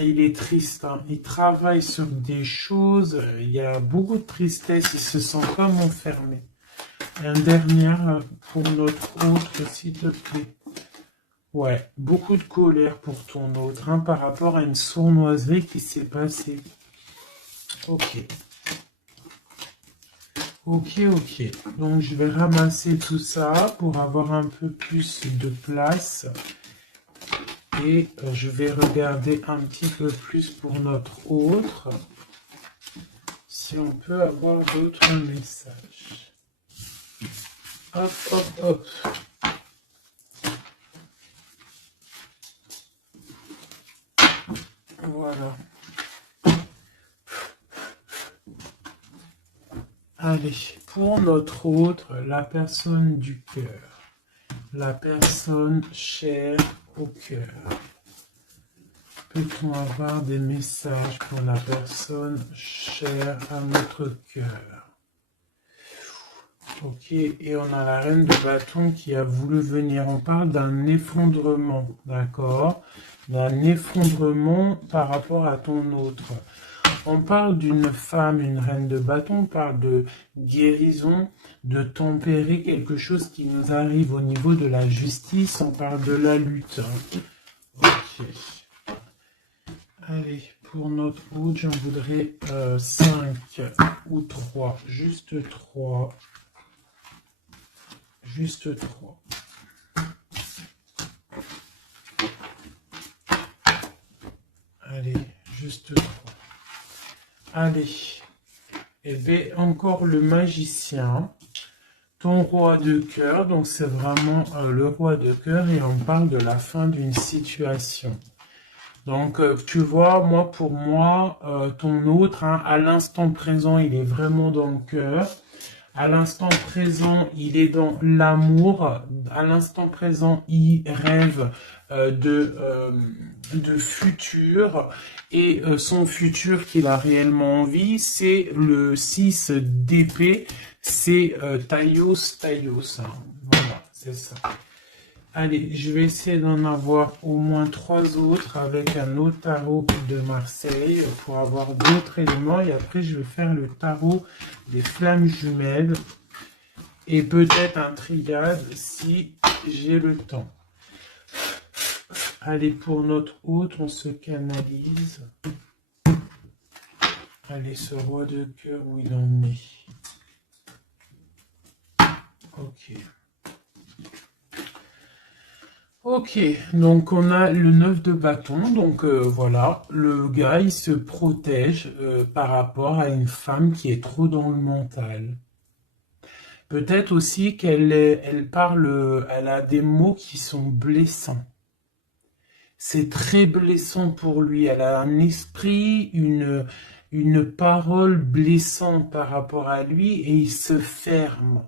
il est triste, hein. Il travaille sur des choses, il y a beaucoup de tristesse, il se sent comme enfermé. Et un dernier pour notre autre, s'il te plaît. Ouais, beaucoup de colère pour ton autre, hein, par rapport à une sournoiserie qui s'est passée. Ok. Ok. Donc je vais ramasser tout ça pour avoir un peu plus de place. Et je vais regarder un petit peu plus pour notre autre, si on peut avoir d'autres messages. Hop. Voilà. Allez, pour notre autre, la personne du cœur. La personne chère au cœur. Peut-on avoir des messages pour la personne chère à notre cœur? Ok, et on a la reine de bâton qui a voulu venir. On parle d'un effondrement, d'accord? D'un effondrement par rapport à ton autre. On parle d'une femme, une reine de bâton, on parle de guérison, de tempérer quelque chose qui nous arrive au niveau de la justice, on parle de la lutte. Ok. Allez, pour notre autre, j'en voudrais 5 ou 3, juste 3. Juste 3. Allez, juste 3. Allez, et bien encore le magicien, ton roi de cœur, donc c'est vraiment le roi de cœur et on parle de la fin d'une situation. Donc, tu vois, moi, pour moi, ton autre, hein, à l'instant présent, il est vraiment dans le cœur. À l'instant présent, il est dans l'amour. À l'instant présent, il rêve de futur. Et son futur qu'il a réellement envie, c'est le 6 d'épée. C'est Taios. Voilà, c'est ça. Allez, je vais essayer d'en avoir au moins 3 autres avec un autre tarot de Marseille pour avoir d'autres éléments. Et après, je vais faire le tarot des flammes jumelles et peut-être un triade si j'ai le temps. Allez, pour notre autre, on se canalise. Allez, ce roi de cœur, où il en est. Ok. Ok, donc on a le 9 de bâton, donc voilà, le gars il se protège par rapport à une femme qui est trop dans le mental. Peut-être aussi elle parle, elle a des mots qui sont blessants. C'est très blessant pour lui, elle a un esprit, une parole blessante par rapport à lui et il se ferme.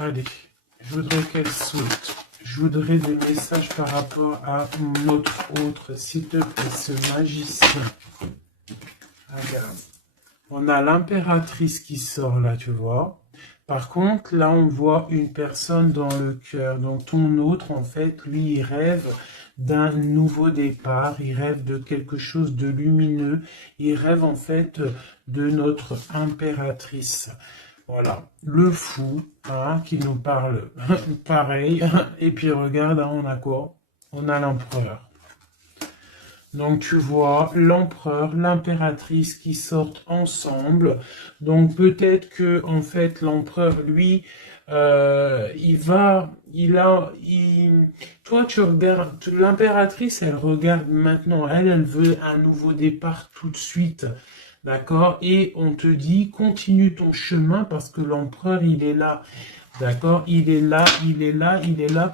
Allez, je voudrais qu'elle saute. Je voudrais des messages par rapport à notre autre, s'il te plaît, ce magicien. Regarde. On a l'impératrice qui sort là, tu vois. Par contre, là, on voit une personne dans le cœur. Donc, ton autre, en fait, lui, il rêve d'un nouveau départ. Il rêve de quelque chose de lumineux. Il rêve, en fait, de notre impératrice. Voilà, le fou, hein, qui nous parle pareil. Et puis regarde, hein, on a quoi? On a l'empereur. Donc tu vois l'empereur, l'impératrice qui sortent ensemble. Donc peut-être que en fait l'empereur, lui, toi tu regardes, l'impératrice, elle regarde maintenant, elle veut un nouveau départ tout de suite. D'accord? Et on te dit, continue ton chemin parce que l'empereur, il est là. D'accord? Il est là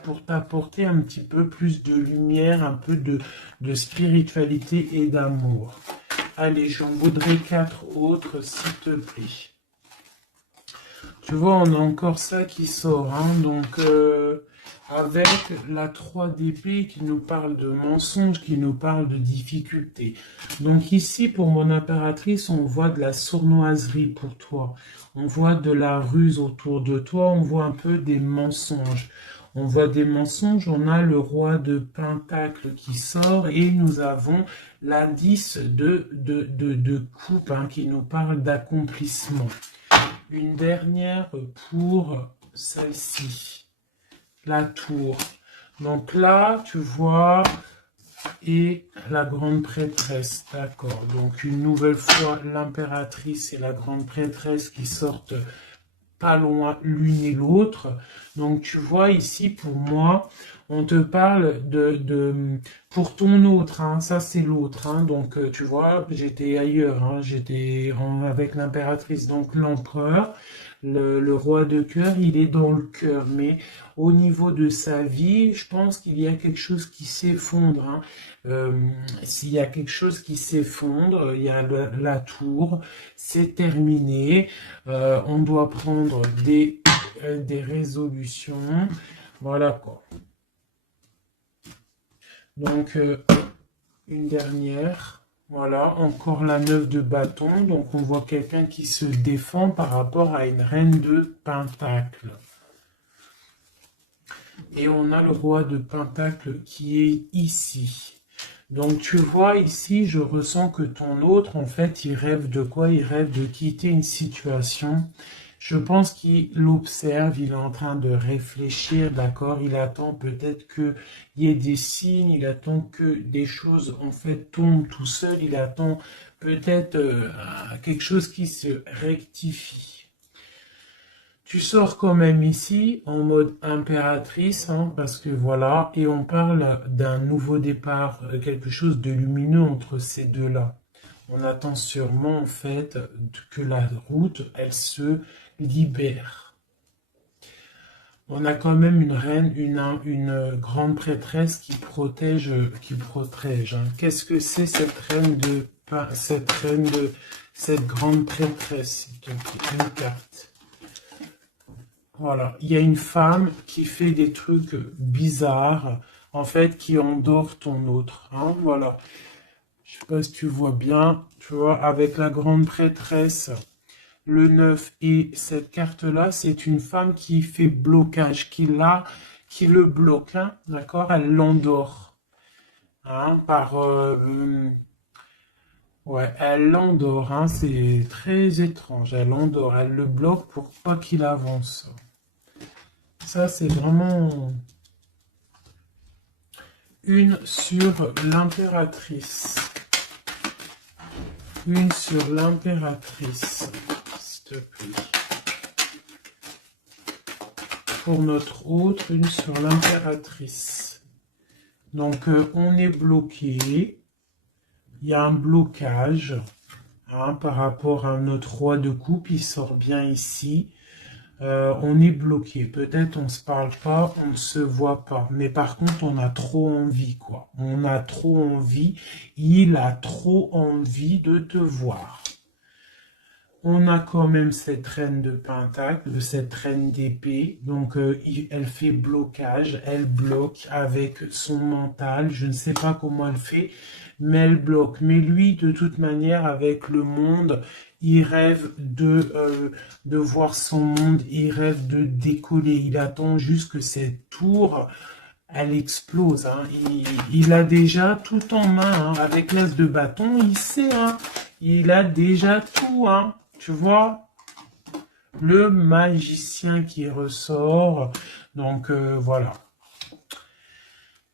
pour t'apporter un petit peu plus de lumière, un peu de spiritualité et d'amour. Allez, j'en voudrais 4 autres, s'il te plaît. Tu vois, on a encore ça qui sort, hein, donc avec la 3 d'épée qui nous parle de mensonges, qui nous parle de difficultés. Donc ici, pour mon impératrice, on voit de la sournoiserie pour toi. On voit de la ruse autour de toi, on voit un peu des mensonges. On voit des mensonges, on a le roi de Pentacle qui sort et nous avons l'indice de coupe hein, qui nous parle d'accomplissement. Une dernière pour celle-ci, la tour. Donc là, tu vois, et la grande prêtresse, d'accord. Donc une nouvelle fois, l'impératrice et la grande prêtresse qui sortent pas loin l'une et l'autre. Donc tu vois ici, pour moi, on te parle pour ton autre, hein, ça c'est l'autre, hein, donc tu vois, j'étais ailleurs, hein, avec l'impératrice, donc l'empereur, le roi de cœur, il est dans le cœur, mais au niveau de sa vie, je pense qu'il y a quelque chose qui s'effondre, hein. S'il y a quelque chose qui s'effondre, il y a la tour, c'est terminé, on doit prendre des résolutions, voilà quoi. Donc, une dernière. Voilà, encore la 9 de bâton. Donc, on voit quelqu'un qui se défend par rapport à une reine de pentacle. Et on a le roi de pentacle qui est ici. Donc, tu vois ici, je ressens que ton autre, en fait, il rêve de quoi? Il rêve de quitter une situation. Je pense qu'il observe, il est en train de réfléchir, d'accord? Il attend peut-être qu'il y ait des signes, il attend que des choses, en fait, tombent tout seul, il attend peut-être quelque chose qui se rectifie. Tu sors quand même ici en mode impératrice, hein, parce que voilà, et on parle d'un nouveau départ, quelque chose de lumineux entre ces deux-là. On attend sûrement en fait que la route, elle se libère. On a quand même une reine, une grande prêtresse qui protège, hein. Qu'est-ce que c'est cette cette grande prêtresse, s'il te plaît, une carte. Voilà, il y a une femme qui fait des trucs bizarres, en fait, qui endort ton autre, hein, voilà. Je sais pas si tu vois bien, tu vois, avec la grande prêtresse. Le 9 et cette carte-là, c'est une femme qui fait blocage, qui le bloque, hein, d'accord? Elle l'endort, hein, ouais, elle l'endort, hein, c'est très étrange, elle l'endort, elle le bloque pour pas qu'il avance. Ça, c'est vraiment une sur l'impératrice. Une sur l'impératrice, s'il te plaît. Pour notre autre, une sur l'impératrice. Donc, on est bloqué. Il y a un blocage, hein, par rapport à notre roi de coupe. Il sort bien ici. On est bloqué. Peut-être on se parle pas, on ne se voit pas. Mais par contre, on a trop envie, quoi. On a trop envie. Il a trop envie de te voir. On a quand même cette reine de pentacle, cette reine d'épée. Donc, elle fait blocage. Elle bloque avec son mental. Je ne sais pas comment elle fait, mais elle bloque. Mais lui, de toute manière, avec le monde, il rêve de voir son monde. Il rêve de décoller. Il attend juste que cette tour, elle explose, hein. Il a déjà tout en main, hein. Avec l'as de bâton, il sait, hein. Il a déjà tout, hein. Tu vois, le magicien qui ressort. Donc, voilà.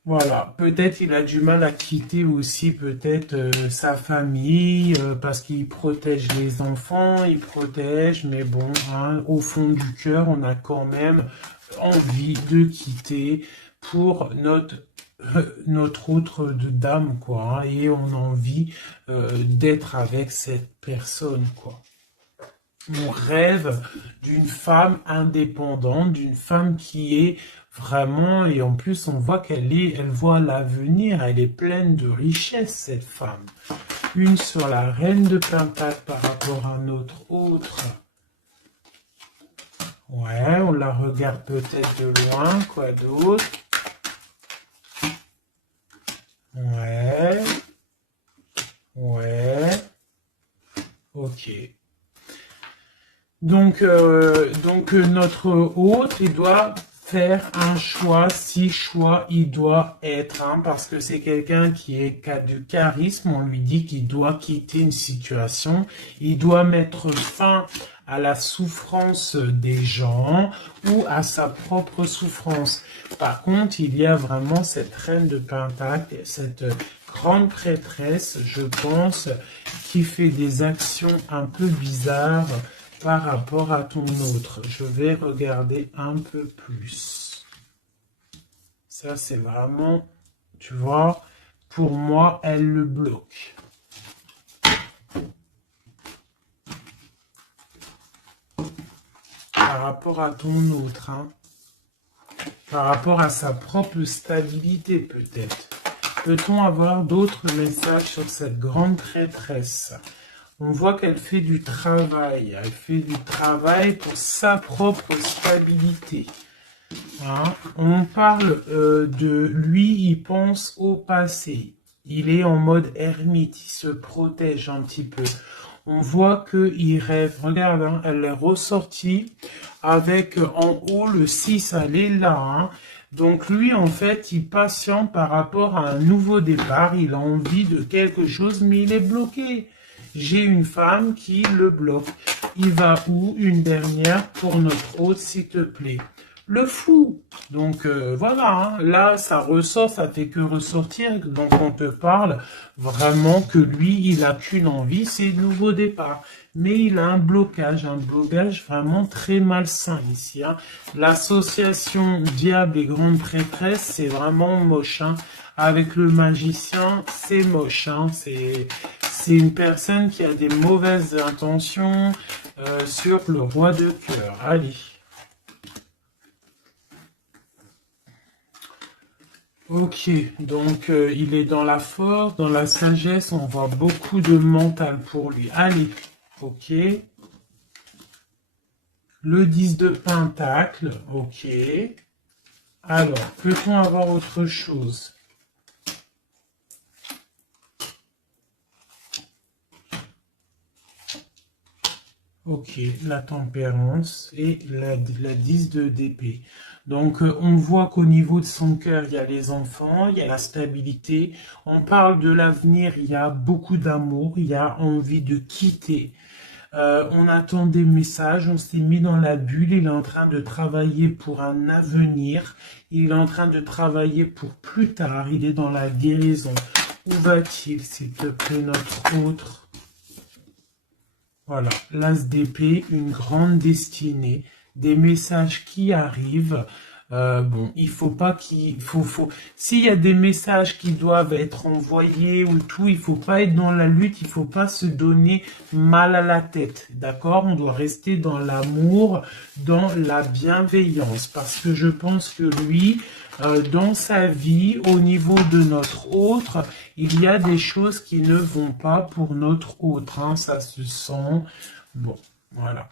Voilà, peut-être il a du mal à quitter aussi peut-être sa famille parce qu'il protège les enfants, il protège, mais bon, hein, au fond du cœur, on a quand même envie de quitter pour notre autre de dame, quoi, hein, et on a envie d'être avec cette personne, quoi. On rêve d'une femme indépendante, d'une femme qui est vraiment, et en plus on voit elle voit l'avenir, elle est pleine de richesse, cette femme. Une sur la reine de Pentacle par rapport à notre autre. Ouais, on la regarde peut-être de loin, quoi d'autre? Ouais. Ouais. Ok. Donc notre hôte, il doit faire un choix, si choix il doit être, hein, parce que c'est quelqu'un qui a du charisme, on lui dit qu'il doit quitter une situation, il doit mettre fin à la souffrance des gens ou à sa propre souffrance. Par contre, il y a vraiment cette reine de Pentacle, cette grande prêtresse, je pense, qui fait des actions un peu bizarres par rapport à ton autre. Je vais regarder un peu plus. Ça, c'est vraiment, tu vois, pour moi, elle le bloque. Par rapport à ton autre, hein. Par rapport à sa propre stabilité, peut-être. Peut-on avoir d'autres messages sur cette grande prêtresse ? On voit qu'elle fait du travail. Elle fait du travail pour sa propre stabilité. Hein? On parle de lui, il pense au passé. Il est en mode ermite, il se protège un petit peu. On voit qu'il rêve. Regarde, hein, elle est ressortie avec en haut le 6, elle est là. Hein? Donc lui, en fait, il patiente par rapport à un nouveau départ. Il a envie de quelque chose, mais il est bloqué. J'ai une femme qui le bloque. Il va où? Une dernière pour notre hôte, s'il te plaît. Le fou. Donc voilà, hein. Là, ça ressort, ça fait que ressortir. Donc on te parle vraiment que lui, il a qu'une envie, c'est le nouveau départ. Mais il a un blocage vraiment très malsain ici. Hein. L'association diable et grande prêtresse, c'est vraiment moche. Hein. Avec le magicien, c'est moche. Hein. C'est une personne qui a des mauvaises intentions sur le roi de cœur. Allez. Ok, donc il est dans la force, dans la sagesse, on voit beaucoup de mental pour lui. Allez, ok. Le 10 de pentacle, ok. Alors, peut-on avoir autre chose? Ok, la tempérance et la 10 de d'épée. Donc, on voit qu'au niveau de son cœur, il y a les enfants, il y a la stabilité. On parle de l'avenir, il y a beaucoup d'amour, il y a envie de quitter. On attend des messages, on s'est mis dans la bulle, il est en train de travailler pour un avenir, il est en train de travailler pour plus tard, il est dans la guérison. Où va-t-il, s'il te plaît, notre autre? Voilà, l'as d'épée, une grande destinée, des messages qui arrivent. Bon, il faut pas s'il y a des messages qui doivent être envoyés ou tout, il faut pas être dans la lutte, il faut pas se donner mal à la tête, d'accord? On doit rester dans l'amour, dans la bienveillance, parce que je pense que lui, dans sa vie, au niveau de notre autre, il y a des choses qui ne vont pas pour notre autre, hein, ça se sent. Bon, voilà.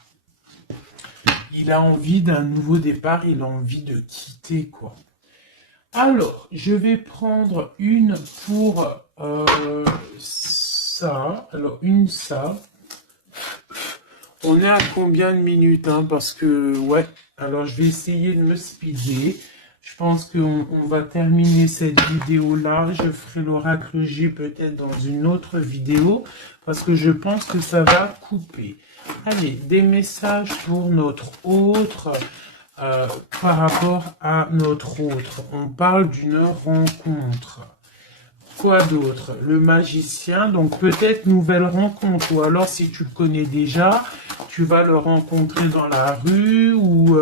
Il a envie d'un nouveau départ, il a envie de quitter, quoi. Alors, je vais prendre une pour ça. Alors, une ça. On est à combien de minutes, hein? Parce que, ouais. Alors, je vais essayer de me speeder. Je pense qu'on va terminer cette vidéo-là. Je ferai l'oracle J peut-être dans une autre vidéo. Parce que je pense que ça va couper. Allez, des messages pour notre autre. Par rapport à notre autre. On parle d'une rencontre. Quoi d'autre? Le magicien, donc peut-être nouvelle rencontre, ou alors si tu le connais déjà, tu vas le rencontrer dans la rue, ou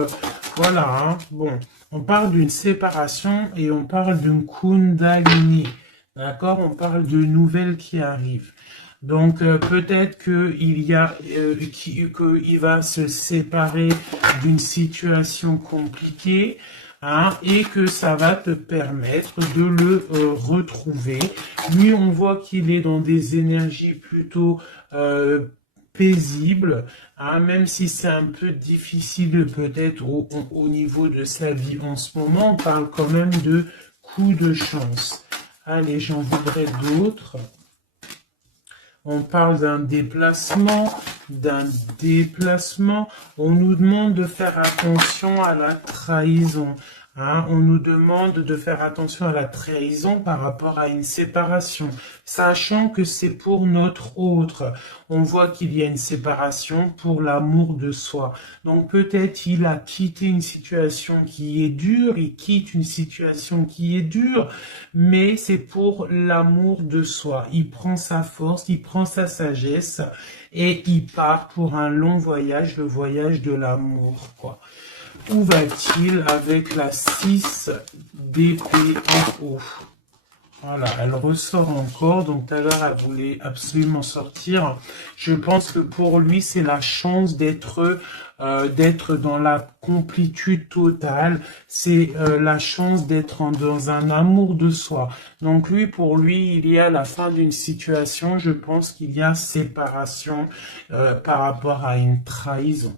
voilà, hein. Bon, on parle d'une séparation et on parle d'une kundalini, d'accord? On parle de nouvelles qui arrivent. Donc peut-être qu'il y a qu'il va se séparer d'une situation compliquée, hein, et que ça va te permettre de le retrouver. Lui, on voit qu'il est dans des énergies plutôt paisibles, hein, même si c'est un peu difficile peut-être au niveau de sa vie en ce moment. On parle quand même de coups de chance. Allez, j'en voudrais d'autres. On parle d'un déplacement, On nous demande de faire attention à la trahison. Hein, on nous demande de faire attention à la trahison par rapport à une séparation, sachant que c'est pour notre autre. On voit qu'il y a une séparation pour l'amour de soi. Donc peut-être il a quitté une situation qui est dure, il quitte une situation qui est dure, mais c'est pour l'amour de soi. Il prend sa force, il prend sa sagesse et il part pour un long voyage, le voyage de l'amour, quoi. Où va-t-il avec la 6 d'épée en haut? Voilà, elle ressort encore, donc tout à l'heure elle voulait absolument sortir. Je pense que pour lui c'est la chance d'être dans la complétude totale, c'est la chance d'être dans un amour de soi. Donc lui, pour lui, il y a la fin d'une situation, je pense qu'il y a séparation par rapport à une trahison.